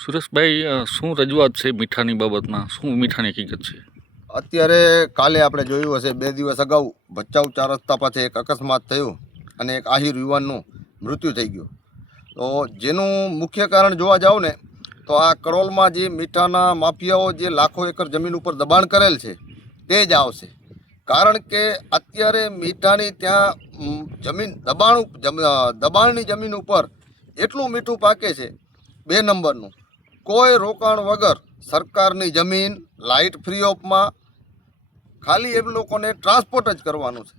સુરેશભાઈ શું રજૂઆત છે મીઠાની બાબતમાં? શું મીઠાની હકીકત છે? અત્યારે કાલે આપણે જોયું હશે, બે દિવસ અગાઉ ભચાઉ ચાર રસ્તા પાસે એક અકસ્માત થયું અને એક આહિર યુવાનનું મૃત્યુ થઈ ગયું. તો જેનું મુખ્ય કારણ જોવા જાવ ને, તો આ કરોલમાં જે મીઠાના માફિયાઓ જે લાખો એકર જમીન ઉપર દબાણ કરેલ છે, તે જ આવશે. કારણ કે અત્યારે મીઠાની ત્યાં જમીન દબાણ દબાણની જમીન ઉપર એટલું મીઠું પાકે છે, બે નંબરનું. કોઈ રોકાણ વગર સરકારની જમીન, લાઇટ ફ્રી ઓફમાં, ખાલી એમ લોકોને ટ્રાન્સપોર્ટ જ કરવાનું છે.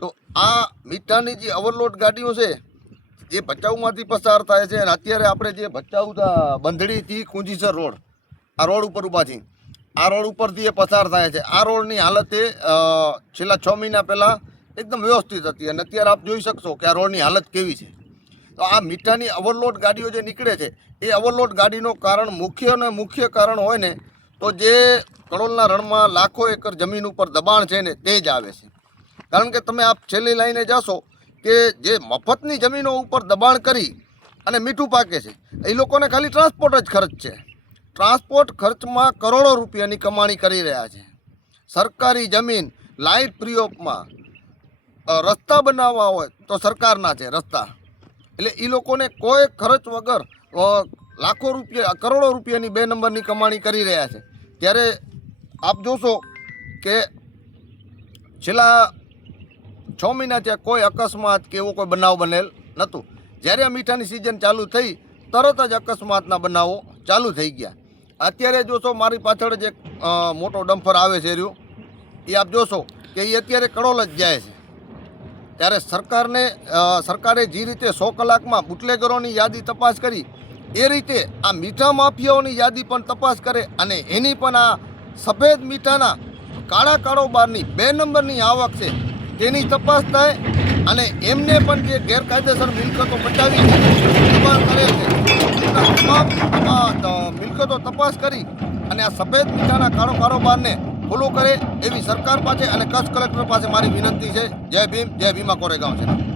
તો આ મીઠાની જે ઓવરલોડ ગાડીઓ છે જે ભચાઉમાંથી પસાર થાય છે અને અત્યારે આપણે જે ભચાઉ બંધડીથી કુંજીસર રોડ, આ રોડ ઉપર ઊભા છીએ. આ રોડ ઉપરથી એ પસાર થાય છે. આ રોડની હાલત એ છેલ્લા છ મહિના પહેલાં એકદમ વ્યવસ્થિત હતી અને અત્યારે આપ જોઈ શકશો કે આ રોડની હાલત કેવી છે. તો આ મીઠાની ઓવરલોડ ગાડીઓ જે નીકળે છે, એ ઓવરલોડ ગાડીનું કારણ મુખ્ય અને મુખ્ય કારણ હોય ને, તો જે કડોલના રણમાં લાખો એકર જમીન ઉપર દબાણ છે ને તે જ આવે છે. કારણ કે તમે આપ છેલ્લી લાઈને જાશો કે જે મફતની જમીનો ઉપર દબાણ કરી અને મીઠું પાકે છે, એ લોકોને ખાલી ટ્રાન્સપોર્ટ જ ખર્ચ છે. ટ્રાન્સપોર્ટ ખર્ચમાં કરોડો રૂપિયાની કમાણી કરી રહ્યા છે. સરકારી જમીન લાઇટ પ્રિયોપમાં રસ્તા બનાવવા હોય તો સરકારના છે, રસ્તા. એટલે એ લોકોને કોઈ ખર્ચ વગર લાખો રૂપિયા કરોડો રૂપિયાની બે નંબરની કમાણી કરી રહ્યા છે. ત્યારે આપ જોશો કે છેલ્લા છ મહિના ત્યાં કોઈ અકસ્માત કે એવો કોઈ બનાવ બનેલ નહોતું. જ્યારે આ મીઠાની સિઝન ચાલુ થઈ, તરત જ અકસ્માતના બનાવો ચાલુ થઈ ગયા. અત્યારે જોશો મારી પાછળ જે એક મોટો ડમ્ફર આવે છે રહ્યું. એ આપ જોશો કે એ અત્યારે કડોલ જ જાય છે. ત્યારે સરકારને સરકારે જે રીતે સો કલાકમાં બુટલેગરોની યાદી તપાસ કરી, એ રીતે આ મીઠા માફિયાઓની યાદી પણ તપાસ કરે અને એની પણ આ સફેદ મીઠાના કાળા કારોબારની બે નંબરની આવક છે, તેની તપાસ થાય અને એમને પણ જે ગેરકાયદેસર મિલકતો બચાવી છે કરે છે. તમામ મિલકતો તપાસ કરી અને આ સફેદ મીઠાના કાળો કારોબારને ખુલ્લું કરે એવી સરકાર પાસે અને કચ્છ કલેક્ટર પાસે મારી વિનંતી છે. જય ભીમ, જય ભીમા કોરેગાંવ છે.